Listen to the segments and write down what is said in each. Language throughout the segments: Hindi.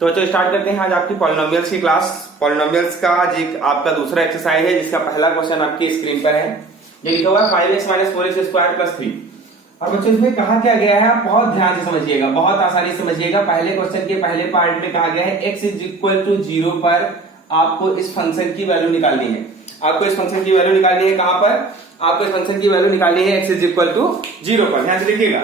तो बच्चों स्टार्ट करते हैं आज आपकी पॉलिनोमियल्स की क्लास। पॉलिनोमियल्स का आज एक आपका दूसरा एक्सरसाइज है जिसका पहला क्वेश्चन आपकी स्क्रीन पर है, जो लिखा हुआ है 5x - 4x स्क्वायर प्लस 3। और बच्चों इसमें कहा क्या गया है, आप बहुत ध्यान से समझिएगा, बहुत आसानी से समझिएगा। पहले क्वेश्चन के पहले पार्ट में कहा गया है x = 0 पर आपको इस फंक्शन की वैल्यू निकालनी है। आपको इस फंक्शन की वैल्यू निकालनी है कहां पर, आपको इस फंक्शन की वैल्यू निकालनी है x = 0 पर। ध्यान से देखिएगा,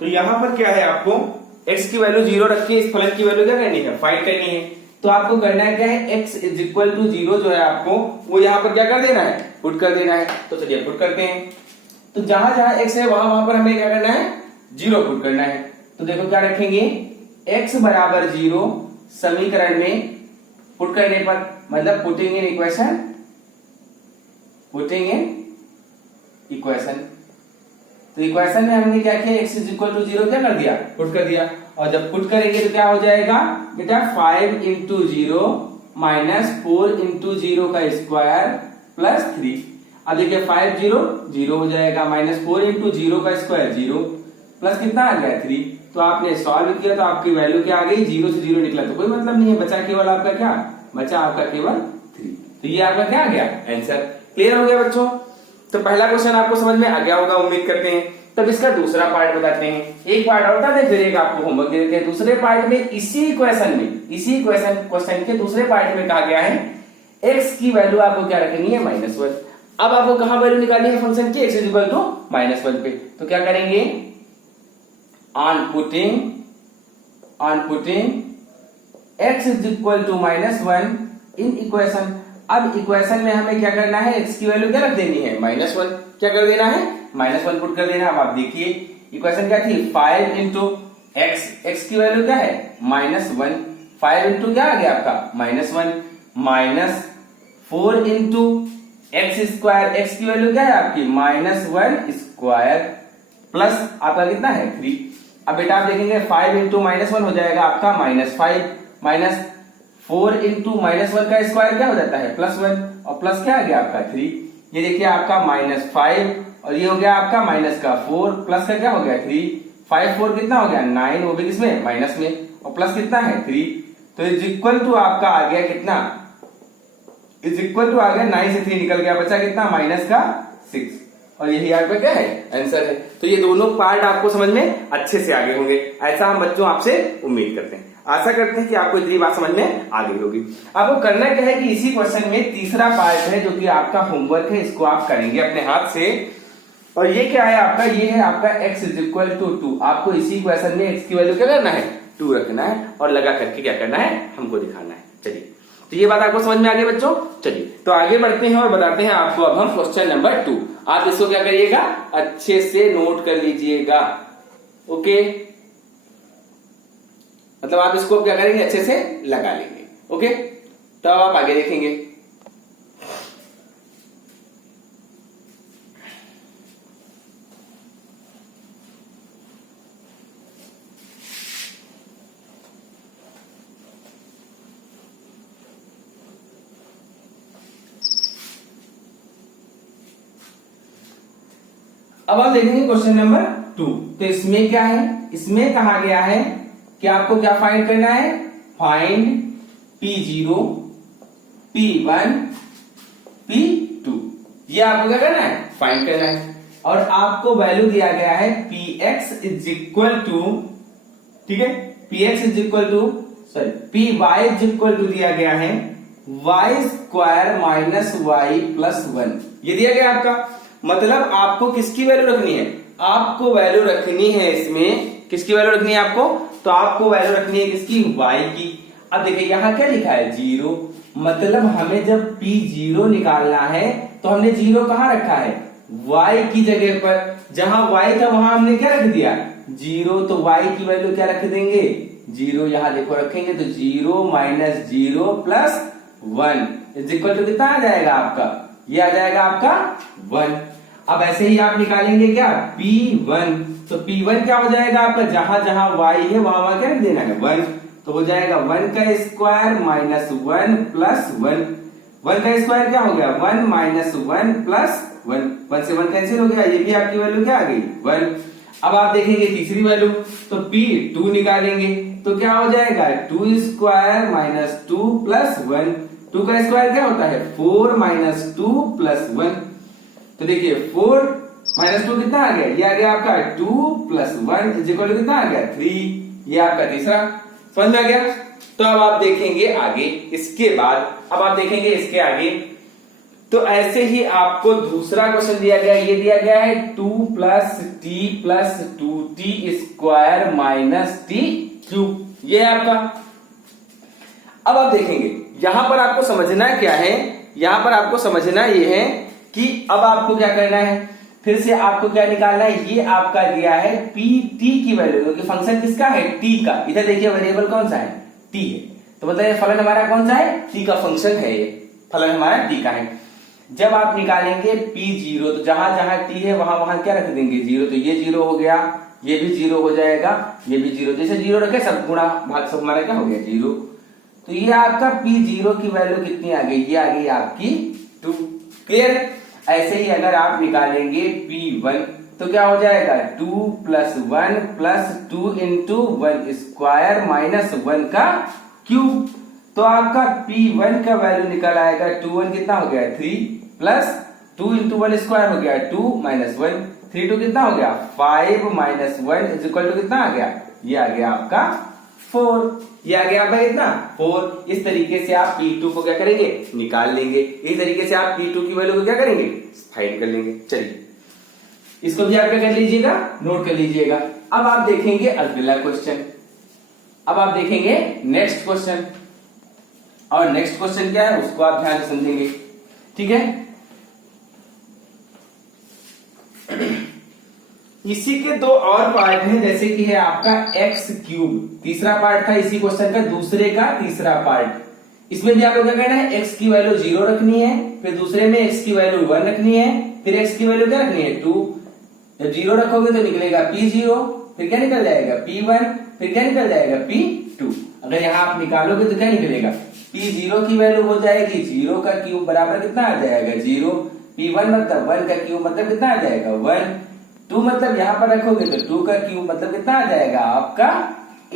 तो यहां पर क्या है, आपको x की वैल्यू 0 रख के इस फलन की वैल्यू क्या करनी है, फाइंड करनी है। तो आपको करना है क्या है, x = 0 जो है आपको वो यहां पर क्या कर देना है, पुट कर देना है। तो चलिए पुट करते हैं। तो जहां जहां x है वहां पर हमें क्या करना है, 0 पुट करना है। तो देखो क्या रखेंगे, x = 0 समीकरण में पुट करने पर, मतलब पुटिंग इन इक्वेशन, तो इक्वेशन में हमने क्या किया, x = 0 क्या कर दिया, पुट कर दिया। और जब पुट करेंगे तो क्या हो जाएगा बेटा, 5 × 0 - 4 × 0 का स्क्वायर प्लस 3। अब देखिए 5 0 0 हो जाएगा, -4 × 0 का स्क्वायर 0 प्लस कितना आ गया 3। तो आपने सॉल्व किया तो आपकी वैल्यू क्या आ गई, 0 से 0 निकला तो कोई मतलब नहीं है, बचा केवल आपका क्या, बचा आपका केवल 3। तो ये आपका क्या आ गया, आंसर। क्लियर हो गया बच्चों। तो पहला क्वेश्चन आपको समझ में आ गया होगा, उम्मीद करते हैं। तब इसका दूसरा पार्ट बताते हैं। एक पार्ट और बता दें, फिर एक आपको होमवर्क दे देते हैं। दूसरे पार्ट में इसी क्वेश्चन के दूसरे पार्ट में कहा गया है x की वैल्यू आपको क्या रखनी है, -1। अब आपको कहां वैल्यू निकालनी है फंक्शन की, x = -1 पे। तो क्या करेंगे, on putting x = -1 in equation. अब इक्वेशन में हमें क्या करना है, x की वैल्यू क्या रख देनी है, -1। क्या कर देना है, -1 पुट कर देना। अब आप देखिए इक्वेशन क्या थी, 5 × x की वैल्यू क्या है, -1। 5 × क्या आ गया आपका, -1 -4 × x² x की वैल्यू क्या है आपकी, -1 स्क्वायर प्लस आपका कितना है 3। अब बेटा आप देखेंगे 5 × -1 हो जाएगा आपका -5 -4 × -1 का स्क्वायर क्या हो जाता है, +1 और प्लस क्या आ गया आपका 3। ये देखिए आपका -5 और ये हो गया आपका -4 प्लस का क्या हो गया 3। 5 4 कितना हो गया 9, वो भी किसमें, माइनस में, और प्लस कितना है 3। तो इज इक्वल टू आपका आ गया कितना, इज इक्वल टू आ गया 9 से 3 निकल गया, बचा कितना -6। और यही आपका क्या है, आंसर है। तो ये दोनों पार्ट आपको समझ में अच्छे से आगे होंगे, ऐसा हम बच्चों आपसे उम्मीद करते हैं। आशा करते हैं कि आपको इतनी बात समझ में आ गई होगी। आपको करना क्या है कि इसी क्वेश्चन में तीसरा पार्ट है जो कि आपका होमवर्क है, इसको आप करेंगे अपने हाथ से। और ये क्या है आपका, ये है आपका x = 2। आपको इसी क्वेश्चन में x की वैल्यू क्या करना है, 2 रखना है और लगा करके क्या करना है, हमको दिखाना है। चलिए, तो ये बात आपको समझ में आ गई बच्चों। चलिए तो आगे बढ़ते हैं और बताते हैं आपको अब हम क्वेश्चन नंबर 2। आप इसको क्या करिएगा, अच्छे से नोट कर लीजिएगा, ओके। मतलब आप इसको क्या करेंगे, अच्छे से लगा लेंगे, ओके। तो अब आप आगे देखेंगे। अब आप देखेंगे क्वेश्चन नंबर 2। तो इसमें क्या है, इसमें कहा गया है कि आपको क्या फाइंड करना है, फाइंड P0 P1 P2। ये आपको क्या करना है, फाइंड करना है। और आपको वैल्यू दिया गया है Px = ठीक है, Px सॉरी Py दिया गया है y² - y + 1। ये दिया गया आपका, मतलब आपको किसकी वैल्यू रखनी है, आपको वैल्यू रखनी है इसमें, किसकी वैल्यू रखनी है आपको, तो आपको वैल्यू रखनी है किसकी, y की। अब देखिए यहां क्या लिखा है, 0, मतलब हमें जब P0 निकालना है तो हमने 0 कहां रखा है, y की जगह पर। जहां y था वहां हमने क्या रख दिया, 0। तो y की वैल्यू क्या रख देंगे, 0 यहां देखो रखेंगे। तो 0 - 0 + 1 = कितना आ जाएगा आपका, ये आ जाएगा आपका 1। अब ऐसे ही आप निकालेंगे क्या, P1। तो P1 क्या हो जाएगा आपका, जहां जहां y है वहां क्या देना है, 1। तो हो जाएगा 1 का स्क्वायर - 1 + 1। 1 का स्क्वायर क्या हो गया, 1 - 1 + 1। 1 से 1 कैंसिल हो गया, ये भी आपकी वैल्यू क्या आ गई, 1। अब आप देखेंगे तीसरी वैल्यू, तो P2 निकालेंगे। तो क्या हो जाएगा 2 स्क्वायर माइनस 2 प्लस 1। 2 का स्क्वायर क्या होता है 4 माइनस 2 प्लस 1। तो देखिए 4 माइनस 2 कितना आ गया, ये आ गया आपका 2 प्लस 1 इज इक्वल टू कितना आ गया 3। ये आपका तीसरा समझ में आ गया। तो अब आप देखेंगे आगे, इसके बाद अब आप देखेंगे इसके आगे, तो ऐसे ही आपको दूसरा क्वेश्चन दिया गया, ये दिया गया है 2 plus T plus 2t square minus T cube, ये है आपका। अब आप देखेंगे यहां पर आपको समझना क्या है, यहां पर आपको समझना ये है कि अब आपको क्या करना है, फिर से आपको क्या निकालना है, ये आपका दिया है पी टी की वैल्यू, क्योंकि फंक्शन किसका है टी का। इधर देखिए वेरिएबल कौन सा है टी है, तो मतलब फलन हमारा कौन सा है टी का फंक्शन है, ये फलन हमारा टी का है। जब आप निकालेंगे p0 तो जहां जहां t है वहां वहां क्या रख देंगे 0, तो ये 0 हो गया, ये भी 0 हो जाएगा, ये भी 0, जैसे 0 रखे सब गुणा भाग सब हमारा क्या हो गया 0। तो ये आपका p0 की वैल्यू कितनी आ गई, ये आ गई आपकी 2। क्लियर। ऐसे ही अगर आप निकालेंगे p1 तो क्या हो जाएगा 2 plus 1 plus 2 into 1 square minus 1 का क्यूब। तो आपका p1 का वैल्यू निकल आएगा 2 1 कितना हो गया 3 प्लस 2 इंटू 1 स्क्वायर हो गया 2 माइनस 1, 3 2 कितना हो गया 5 माइनस 1 इज इक्वल टू कितना आ गया, ये आ गया आपका 4। ये आ गया आपका कितना 4। इस तरीके से आप p2 को क्या करेंगे निकाल लेंगे, इस तरीके से आप p2 की वैल्यू को क्या करेंगे फाइंड कर लेंगे। चलिए इसको भी आप क्या कर लीजिएगा नोट कर लीजिएगा। अब आप देखेंगे अगला क्वेश्चन, अब आप देखेंगे नेक्स्ट क्वेश्चन, और नेक्स्ट क्वेश्चन क्या है उसको आप ध्यान से समझेंगे, ठीक है। इसी के दो और पार्ट हैं, जैसे कि है आपका एक्स क्यूब, तीसरा पार्ट था इसी क्वेश्चन का, दूसरे का तीसरा पार्ट। इसमें भी आपको क्या करना है एक्स की वैल्यू 0 रखनी है, फिर दूसरे में एक्स की वैल्यू 1 रखनी है, फिर एक्स की वैल्यू क्या रखनी है 2। जब 0 रखोगे तो निकलेगा p0, फिर क्या निकल जाएगा p1, फिर क्या निकल जाएगा p2। अगर यहां आप निकालोगे तो क्या निकलेगा p0 की वैल्यू हो जाएगी 0 का क्यूब बराबर कितना आ जाएगा 0, p1 मतलब 1 का क्यूब मतलब कितना आ जाएगा 1, 2 मतलब यहां पर रखोगे तो 2 का क्यूब मतलब कितना आ जाएगा आपका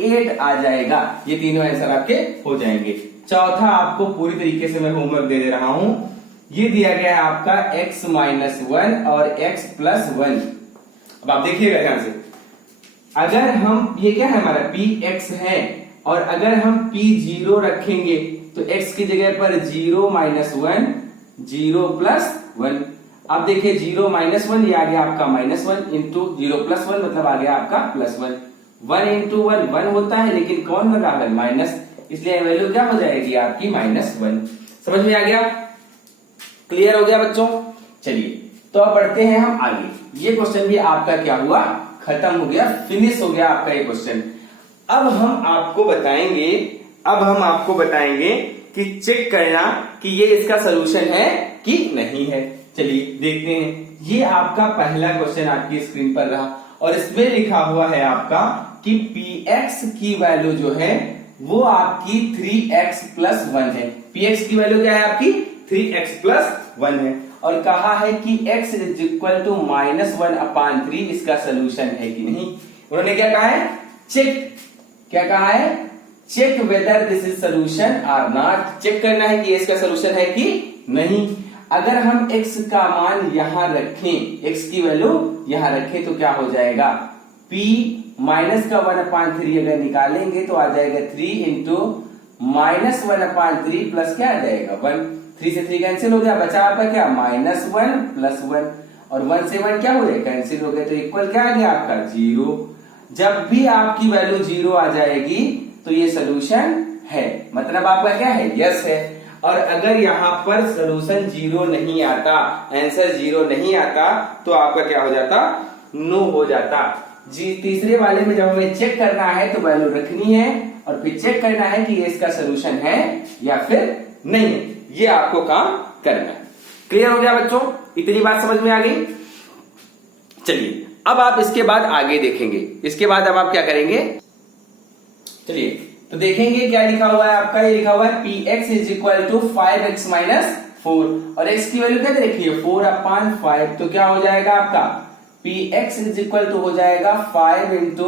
8 आ जाएगा। ये तीनों आंसर आपके हो जाएंगे। चौथा आपको पूरी तरीके से मैं होमवर्क दे रहा हूं, ये दिया गया है आपका x माइनस 1 और x प्लस 1। अब आप देखिएगा ध्यान से, अगर हम ये क्या है हमारा px है, और अगर हम p0 रखेंगे तो x की जगह पर 0 माइनस 1 0 प्लस 1। अब देखिए 0 माइनस 1 ये आ गया आपका माइनस 1 इंटू 0 प्लस 1 मतलब आ गया आपका प्लस 1। 1 इंटू 1 1 होता है, लेकिन कौन लगा है माइनस, इसलिए वैल्यू क्या हो जाएगी आपकी माइनस 1। समझ में आ गया, क्लियर हो गया बच्चों। चलिए तो अब बढ़ते हैं हम आगे। ये क्वेश्चन भी आपका क्या हुआ खत्म हो गया, फिनिश हो गया आपका ये क्वेश्चन। अब हम आपको बताएंगे कि चेक करना कि ये इसका सोल्यूशन है कि नहीं है। चलिए देखते हैं। ये आपका पहला क्वेश्चन आपकी स्क्रीन पर रहा, और इसमें लिखा हुआ है आपका कि px की वैल्यू जो है वो आपकी 3x प्लस 1 है। px की वैल्यू क्या है आपकी 3x प्लस 1 है, और कहा है कि x इज इक्वल टू -1/3 इसका सोल्यूशन है कि नहीं। उन्होंने क्या कहा है चेक, क्या कहा है check whether this is solution और नॉट। चेक करना है कि इसका सोल्यूशन है कि नहीं। अगर हम x का मान यहां रखें, x की वैल्यू यहां रखें तो क्या हो जाएगा p माइनस का 1/3 अगर निकालेंगे तो आ जाएगा 3 इंटू -1/3 प्लस क्या आ जाएगा 1। 3 से 3 कैंसिल हो गया, बचा आपका क्या -1 प्लस 1, और 1 से 1 क्या हो गया कैंसिल हो गया, तो इक्वल क्या आ गया आपका 0। जब भी आपकी वैल्यू 0 आ जाएगी तो ये सोल्यूशन है, मतलब आपका क्या है यस है। और अगर यहां पर सोल्यूशन 0 नहीं आता, आंसर 0 नहीं आता, तो आपका क्या हो जाता नो हो जाता जी। तीसरे वाले में जब हमें चेक करना है तो वैल्यू रखनी है, और फिर चेक करना है कि ये इसका सोल्यूशन है या फिर नहीं है, ये आपको काम करना है। क्लियर हो गया बच्चों, इतनी बात समझ में आ गई। चलिए अब आप इसके बाद आगे देखेंगे, इसके बाद अब आप क्या करेंगे, चलिए तो देखेंगे क्या लिखा हुआ है आपका। ये लिखा हुआ है px is equal to 5x minus 4, और x की वैल्यू क्या दे रखी है 4/5, तो क्या हो जाएगा आपका px इज इक्वल टू हो जाएगा 5 इंटू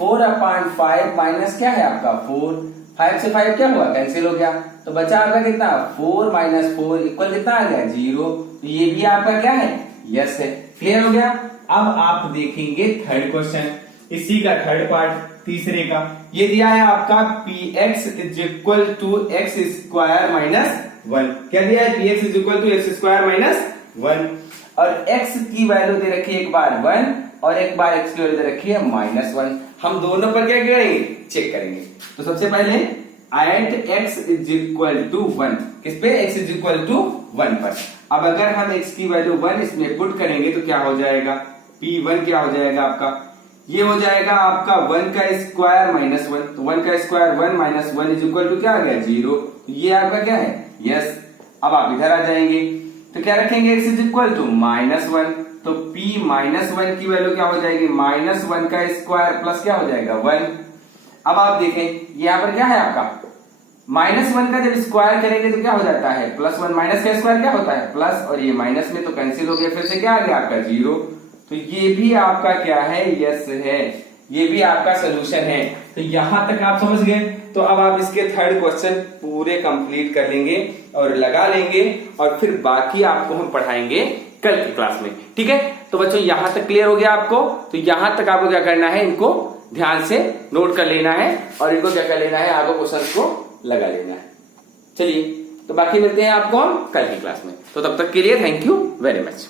4/5 माइनस क्या है आपका 4, 5 से 5 क्या हुआ कैंसिल हो गया, तो बचा आपका कितना 4 माइनस 4 इक्वल कितना आ गया 0। तो ये भी आपका क्या है यस है। क्लियर हो गया। अब आप देखेंगे थर्ड क्वेश्चन, इसी का थर्ड पार्ट तीसरे का। ये दिया है आपका px is equal to x square minus 1। क्या दिया है px is equal to x square minus 1 और x की वैल्यू दे रखी है एक बार 1 और एक बार x की वैल्यू दे रखी है -1। हम दोनों पर क्या करेंगे चेक करेंगे। तो सबसे पहले at x is equal to 1, किस पे x इज इक्वल टू 1 पर। अब अगर हम x की वैल्यू 1 इसमें पुट करेंगे तो क्या हो जाएगा p1 क्या हो जाएगा आपका, ये हो जाएगा आपका 1 का स्क्वायर माइनस 1। तो 1 का square 1 minus 1 is equal to क्या आ गया 0। ये आपका क्या है यस। अब आप इधर आ जाएंगे तो क्या रखेंगे x इज इक्वल टू -1, तो p -1 की वैल्यू क्या हो जाएगी -1 का स्क्वायर प्लस क्या हो जाएगा 1। अब आप देखें यहाँ पर क्या है आपका -1 का जब स्क्वायर करेंगे तो क्या हो जाता है +1, माइनस का स्क्वायर क्या होता है प्लस, और ये माइनस में तो कैंसिल हो गया, फिर से क्या आ गया आपका 0। तो ये भी आपका क्या है यस है, ये भी आपका सोल्यूशन है। तो यहां तक आप समझ गए। तो अब आप इसके थर्ड क्वेश्चन पूरे कंप्लीट कर लेंगे और लगा लेंगे और फिर बाकी आपको हम पढ़ाएंगे कल की क्लास में। ठीक है, तो बच्चों यहां तक क्लियर हो गया आपको। तो यहां तक आपको क्या करना है, इनको ध्यान से नोट कर लेना है और इनको क्या कर लेना है, आगे क्वेश्चन को लगा लेना है। चलिए, तो बाकी मिलते हैं आपको हम कल की क्लास में। तो तब तक के लिए थैंक यू वेरी मच।